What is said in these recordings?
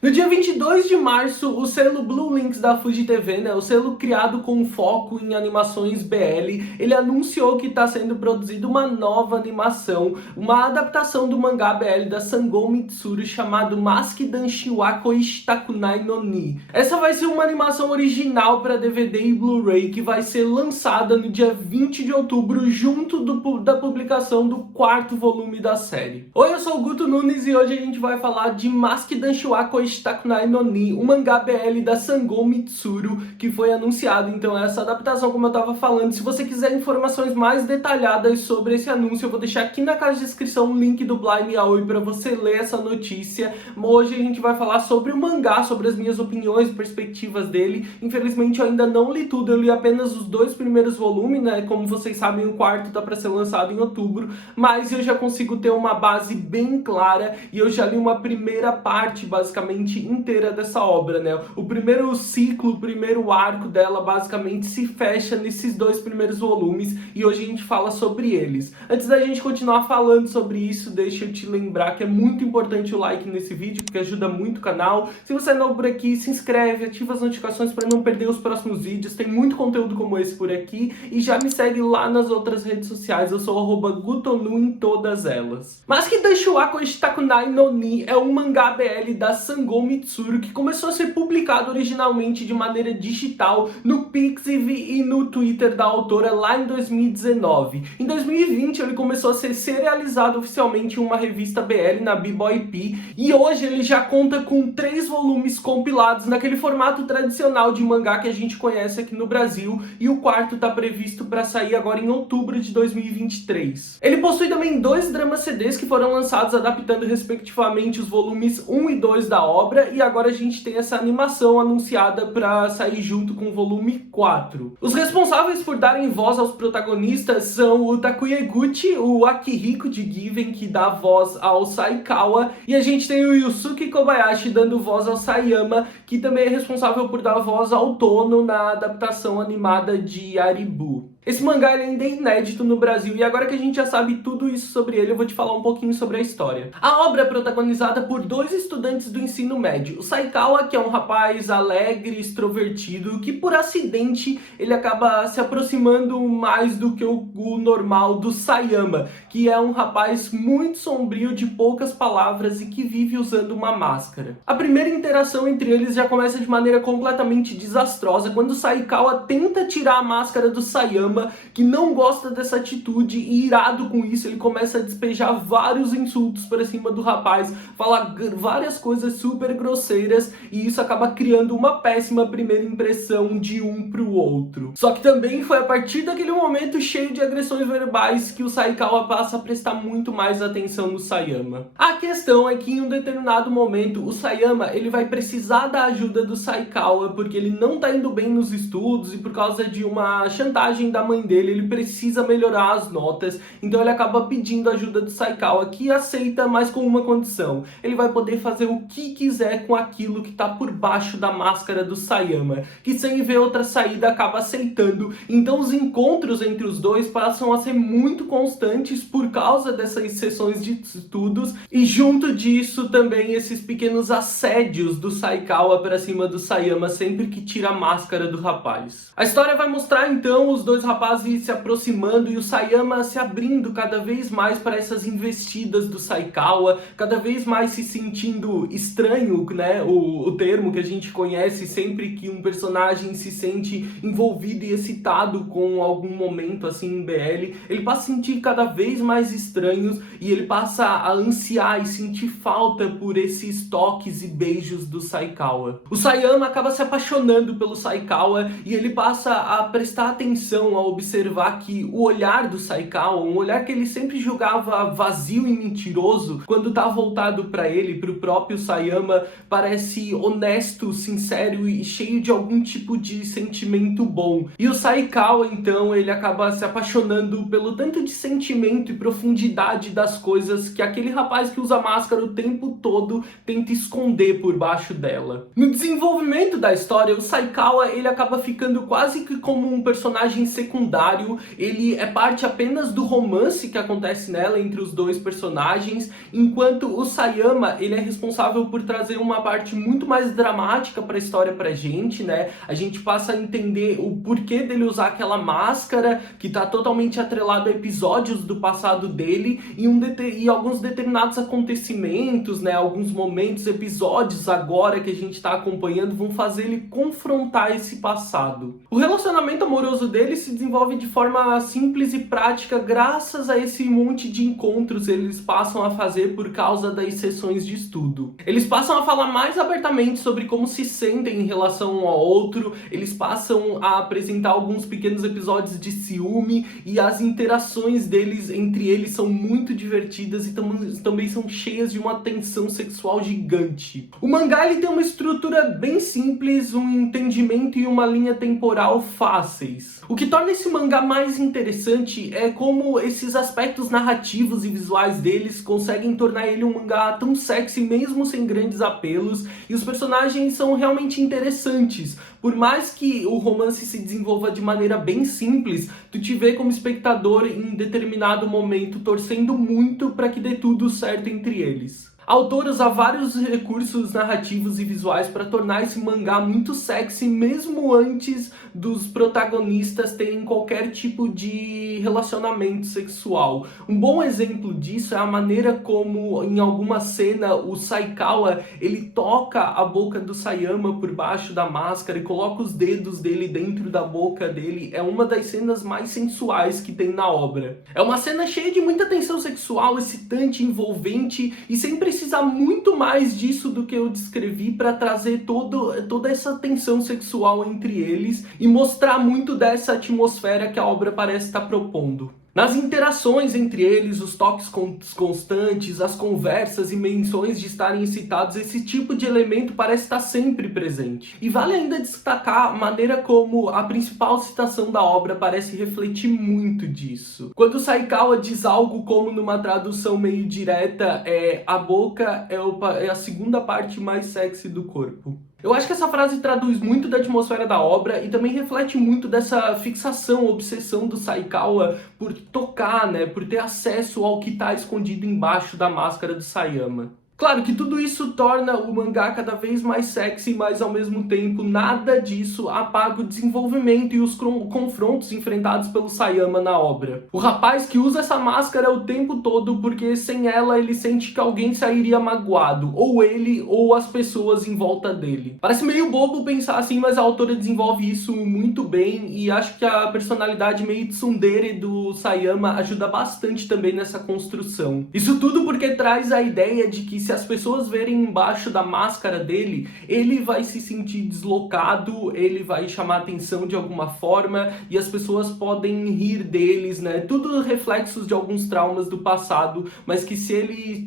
No dia 22 de março, o selo Blue Lynx da Fuji TV, o selo criado com foco em animações BL, ele anunciou que está sendo produzida uma nova animação, uma adaptação do mangá BL da Sangou Mitsuru chamado Maskidan Shiwako Ishitakunai no Ni. Essa vai ser uma animação original para DVD e Blu-ray que vai ser lançada no dia 20 de outubro, junto da publicação do quarto volume da série. Oi, eu sou o Guto Nunes e hoje a gente vai falar de Maskidan Shiwako Ishitakunai no Ni, um mangá BL da Sangou Mitsuru, que foi anunciado. Então essa adaptação, como eu estava falando, se você quiser informações mais detalhadas sobre esse anúncio, eu vou deixar aqui na caixa de descrição o link do Blind Yaoi para você ler essa notícia. Hoje a gente vai falar sobre o mangá, sobre as minhas opiniões e perspectivas dele. Infelizmente eu ainda não li tudo, eu li apenas os 2 primeiros volumes, como vocês sabem, o quarto tá para ser lançado em outubro, mas eu já consigo ter uma base bem clara e eu já li uma primeira parte, basicamente, inteira dessa obra, O primeiro ciclo, o primeiro arco dela, basicamente, se fecha nesses 2 primeiros volumes e hoje a gente fala sobre eles. Antes da gente continuar falando sobre isso, deixa eu te lembrar que é muito importante o like nesse vídeo, porque ajuda muito o canal. Se você é novo por aqui, se inscreve, ativa as notificações para não perder os próximos vídeos, tem muito conteúdo como esse por aqui, e já me segue lá nas outras redes sociais, eu sou @gutonu em todas elas. Maskidan Shiwako Ishitakunai no Ni é um mangá BL da Sangou Mitsuru que começou a ser publicado originalmente de maneira digital no Pixiv e no Twitter da autora lá em 2019. Em 2020 ele começou a ser serializado oficialmente em uma revista BL na B-Boy P, e hoje ele já conta com 3 volumes compilados naquele formato tradicional de mangá que a gente conhece aqui no Brasil, e o quarto está previsto para sair agora em outubro de 2023. Ele possui também 2 drama CDs que foram lançados adaptando respectivamente os volumes 1 e 2 da obra, e agora a gente tem essa animação anunciada para sair junto com o volume 4. Os responsáveis por darem voz aos protagonistas são o Takuya Eguchi, o Akihiko de Given, que dá voz ao Saikawa, e a gente tem o Yusuke Kobayashi dando voz ao Sayama, que também é responsável por dar voz ao Tono na adaptação animada de Aribu. Esse mangá ele ainda é inédito no Brasil, e agora que a gente já sabe tudo isso sobre ele, eu vou te falar um pouquinho sobre a história. A obra é protagonizada por 2 estudantes do ensino médio. O Saikawa, que é um rapaz alegre, extrovertido, que por acidente ele acaba se aproximando mais do que o normal do Sayama, que é um rapaz muito sombrio, de poucas palavras e que vive usando uma máscara. A primeira interação entre eles já começa de maneira completamente desastrosa, quando o Saikawa tenta tirar a máscara do Sayama, que não gosta dessa atitude, e irado com isso ele começa a despejar vários insultos para cima do rapaz, falar várias coisas super grosseiras, e isso acaba criando uma péssima primeira impressão de um pro outro. Só que também foi a partir daquele momento cheio de agressões verbais que o Saikawa passa a prestar muito mais atenção no Sayama. A questão é que em um determinado momento o Sayama ele vai precisar da ajuda do Saikawa, porque ele não tá indo bem nos estudos e por causa de uma chantagem da mãe dele, ele precisa melhorar as notas, então ele acaba pedindo ajuda do Saikawa, que aceita, mas com uma condição: ele vai poder fazer o que quiser com aquilo que tá por baixo da máscara do Sayama, que sem ver outra saída acaba aceitando. Então os encontros entre os dois passam a ser muito constantes por causa dessas sessões de estudos, e junto disso também esses pequenos assédios do Saikawa para cima do Sayama sempre que tira a máscara do rapaz. A história vai mostrar então os 2 rapazes se aproximando e o Sayama se abrindo cada vez mais para essas investidas do Saikawa, cada vez mais se sentindo estranho, o termo que a gente conhece sempre que um personagem se sente envolvido e excitado com algum momento assim em BL, ele passa a sentir cada vez mais estranhos e ele passa a ansiar e sentir falta por esses toques e beijos do Saikawa. O Sayama acaba se apaixonando pelo Saikawa e ele passa a prestar atenção, a observar que o olhar do Saikawa, um olhar que ele sempre julgava vazio e mentiroso, quando tá voltado para ele, pro próprio Sayama, parece honesto, sincero e cheio de algum tipo de sentimento bom. E o Saikawa, então, ele acaba se apaixonando pelo tanto de sentimento e profundidade das coisas que aquele rapaz que usa máscara o tempo todo tenta esconder por baixo dela. No desenvolvimento da história, o Saikawa, ele acaba ficando quase que como um personagem secundário secundário, ele é parte apenas do romance que acontece nela entre os dois personagens, enquanto o Sayama, ele é responsável por trazer uma parte muito mais dramática para a história pra gente, né? A gente passa a entender o porquê dele usar aquela máscara que tá totalmente atrelado a episódios do passado dele e alguns determinados acontecimentos, né? Alguns momentos, episódios agora que a gente tá acompanhando vão fazer ele confrontar esse passado. O relacionamento amoroso dele se desenvolve de forma simples e prática graças a esse monte de encontros que eles passam a fazer por causa das sessões de estudo. Eles passam a falar mais abertamente sobre como se sentem em relação um ao outro, eles passam a apresentar alguns pequenos episódios de ciúme e as interações deles entre eles são muito divertidas e também são cheias de uma tensão sexual gigante. O mangá ele tem uma estrutura bem simples, um entendimento e uma linha temporal fáceis. O que torna esse mangá mais interessante é como esses aspectos narrativos e visuais deles conseguem tornar ele um mangá tão sexy mesmo sem grandes apelos, e os personagens são realmente interessantes. Por mais que o romance se desenvolva de maneira bem simples, tu te vê como espectador em determinado momento torcendo muito para que dê tudo certo entre eles. A autora usa vários recursos narrativos e visuais para tornar esse mangá muito sexy, mesmo antes dos protagonistas terem qualquer tipo de relacionamento sexual. Um bom exemplo disso é a maneira como, em alguma cena, o Saikawa ele toca a boca do Sayama por baixo da máscara e coloca os dedos dele dentro da boca dele. É uma das cenas mais sensuais que tem na obra. É uma cena cheia de muita tensão sexual, excitante, envolvente e sem precisar muito mais disso do que eu descrevi para trazer toda essa tensão sexual entre eles e mostrar muito dessa atmosfera que a obra parece estar propondo. Nas interações entre eles, os toques constantes, as conversas e menções de estarem excitados, esse tipo de elemento parece estar sempre presente. E vale ainda destacar a maneira como a principal citação da obra parece refletir muito disso. Quando Saikawa diz algo como numa tradução meio direta, a boca é a segunda parte mais sexy do corpo. Eu acho que essa frase traduz muito da atmosfera da obra e também reflete muito dessa fixação, obsessão do Saikawa por tocar, né, por ter acesso ao que está escondido embaixo da máscara do Sayama. Claro que tudo isso torna o mangá cada vez mais sexy, mas ao mesmo tempo nada disso apaga o desenvolvimento e os confrontos enfrentados pelo Sayama na obra. O rapaz que usa essa máscara o tempo todo porque sem ela ele sente que alguém sairia magoado, ou ele ou as pessoas em volta dele. Parece meio bobo pensar assim, mas a autora desenvolve isso muito bem e acho que a personalidade meio tsundere do Sayama ajuda bastante também nessa construção. Isso tudo porque traz a ideia de que se as pessoas verem embaixo da máscara dele, ele vai se sentir deslocado, ele vai chamar atenção de alguma forma e as pessoas podem rir deles, né? Tudo reflexos de alguns traumas do passado, mas que se ele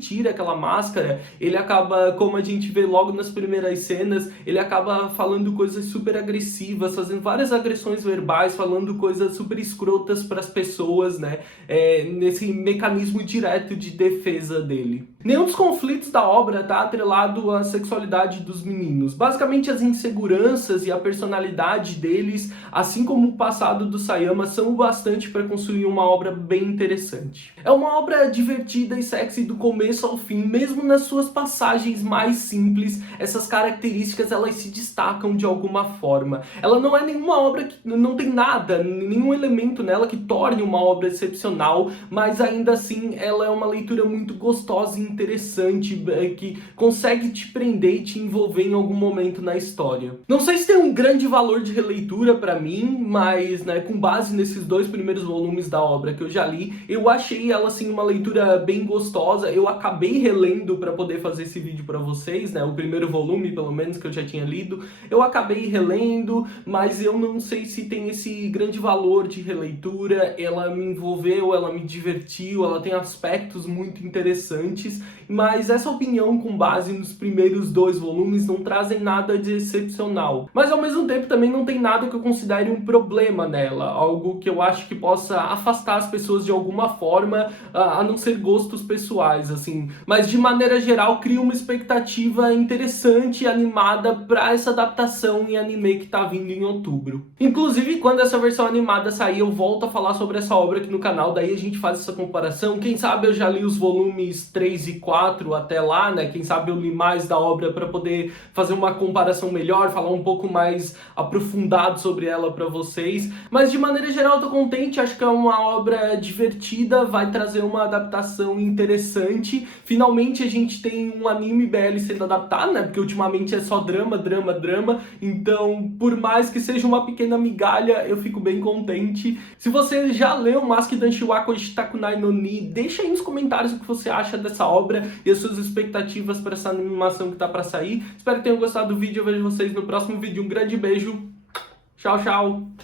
tira aquela máscara, ele acaba, como a gente vê logo nas primeiras cenas, ele acaba falando coisas super agressivas, fazendo várias agressões verbais, falando coisas super escrotas para as pessoas, né? Nesse mecanismo direto de defesa dele. Nenhum dos conflitos da obra está atrelado à sexualidade dos meninos. Basicamente, as inseguranças e a personalidade deles, assim como o passado do Sayama, são o bastante para construir uma obra bem interessante. É uma obra divertida e sexy do começo ao fim, mesmo nas suas passagens mais simples, essas características elas se destacam de alguma forma. Ela não é nenhuma obra que não tem nada, nenhum elemento nela que torne uma obra excepcional, mas ainda assim ela é uma leitura muito gostosa e interessante, que consegue te prender e te envolver em algum momento na história. Não sei se tem um grande valor de releitura pra mim, mas, né, com base nesses dois primeiros volumes da obra que eu já li, eu achei ela, assim, uma leitura bem gostosa. Eu acabei relendo pra poder fazer esse vídeo pra vocês, né, o primeiro volume, pelo menos, que eu já tinha lido. Eu acabei relendo, mas eu não sei se tem esse grande valor de releitura. Ela me envolveu, ela me divertiu, ela tem aspectos muito interessantes, mas essa opinião com base nos primeiros 2 volumes não trazem nada de excepcional. Mas ao mesmo tempo também não tem nada que eu considere um problema nela, algo que eu acho que possa afastar as pessoas de alguma forma, a não ser gostos pessoais, assim. Mas de maneira geral cria uma expectativa interessante e animada para essa adaptação em anime que tá vindo em outubro. Inclusive, quando essa versão animada sair, eu volto a falar sobre essa obra aqui no canal, daí a gente faz essa comparação. Quem sabe eu já li os volumes 3 e 4 até lá, né? Quem sabe eu li mais da obra para poder fazer uma comparação melhor, falar um pouco mais aprofundado sobre ela para vocês. Mas de maneira geral eu tô contente, acho que é uma obra divertida, vai trazer uma adaptação interessante. Finalmente a gente tem um anime BL sendo adaptado, né? Porque ultimamente é só drama, drama, drama. Então, por mais que seja uma pequena migalha, eu fico bem contente. Se você já leu Maski Danshiwaku Shitakunai no Ni, deixa aí nos comentários o que você acha dessa obra e as suas expectativas para essa animação que tá para sair. Espero que tenham gostado do vídeo, eu vejo vocês no próximo vídeo. Um grande beijo, tchau, tchau!